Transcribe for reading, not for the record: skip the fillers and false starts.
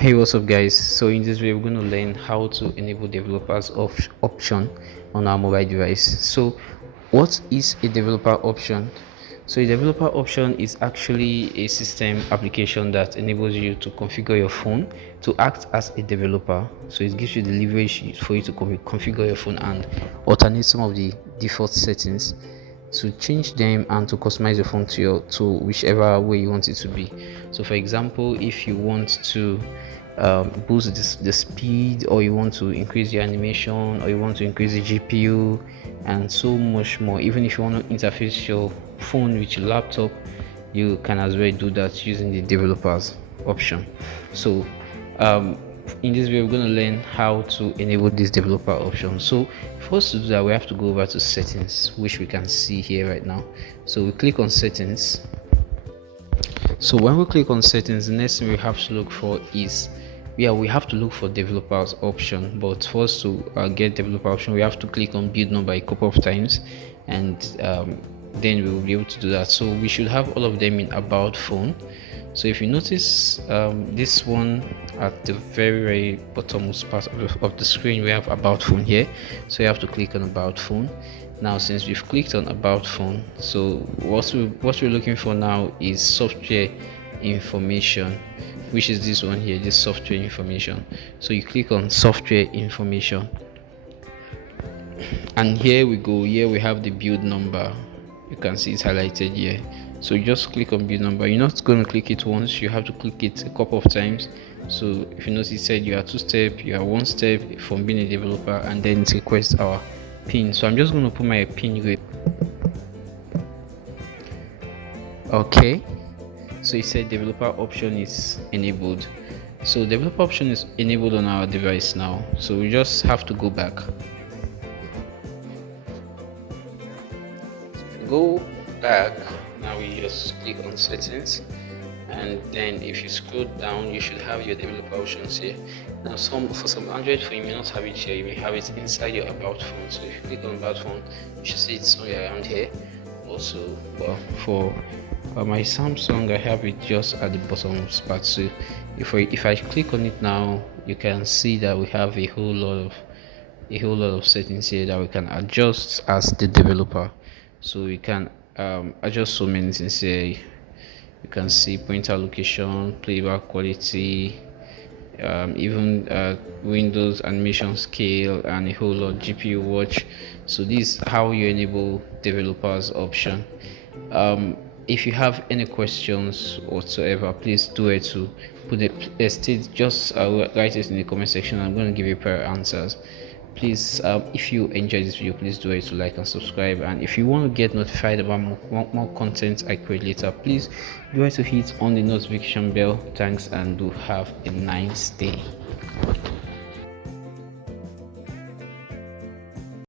Hey, what's up, guys? So in this video, we're going to learn how to enable developers option on our mobile device. So what is a developer option? So a developer option is actually a system application that enables you to configure your phone to act as a developer. So it gives you the leverage for you to configure your phone and alternate some of the default settings to change them and to customize your phone to whichever way you want it to be. So for example, if you want to boost the speed, or you want to increase your animation, or you want to increase the GPU and so much more, even if you want to interface your phone with your laptop, you can as well do that using the developers option. So in this video, we're going to learn how to enable this developer option. So for us to do that, we have to go over to settings, which we can see here right now. So we click on settings. So when we click on settings, the next thing we have to look for is we have to look for developers option. But for us to get developer option, we have to click on build number a couple of times, and then we will be able to do that. So we should have all of them in about phone. So if you notice this one at the very bottommost part of the screen, we have about phone here. So you have to click on about phone. Now since we've clicked on about phone, so what we're looking for now is software information, which is this one here, this software information. So you click on software information, and here we go. Here we have the build number. You can see it's highlighted here. So you just click on build number. You're not going to click it once, you have to click it a couple of times. So if you notice, it said you are 2-step, you are 1-step from being a developer, and then it requests our pin. So I'm just going to put my pin with. Okay, so it said developer option is enabled. So developer option is enabled on our device now. So we just have to go back. Go back. Now we just click on settings, and then if you scroll down, you should have your developer options here. Now for some Android phone, you may not have it here, you may have it inside your about phone. So if you click on about phone, you should see it somewhere around here. Also, well, for my Samsung, I have it just at the bottom spot. So if I click on it now, you can see that we have a whole lot of settings here that we can adjust as the developer. So we can adjust so many things here. You can see pointer location, playback quality, even Windows animation scale, and a whole lot, GPU watch. So this is how you enable developers option. If you have any questions whatsoever, please do it to put it state, just write it in the comment section. I'm going to give you prior answers. Please, if you enjoyed this video, please do it to like and subscribe, and if you want to get notified about more content I create later, please do it to hit on the notification bell. Thanks, and do have a nice day.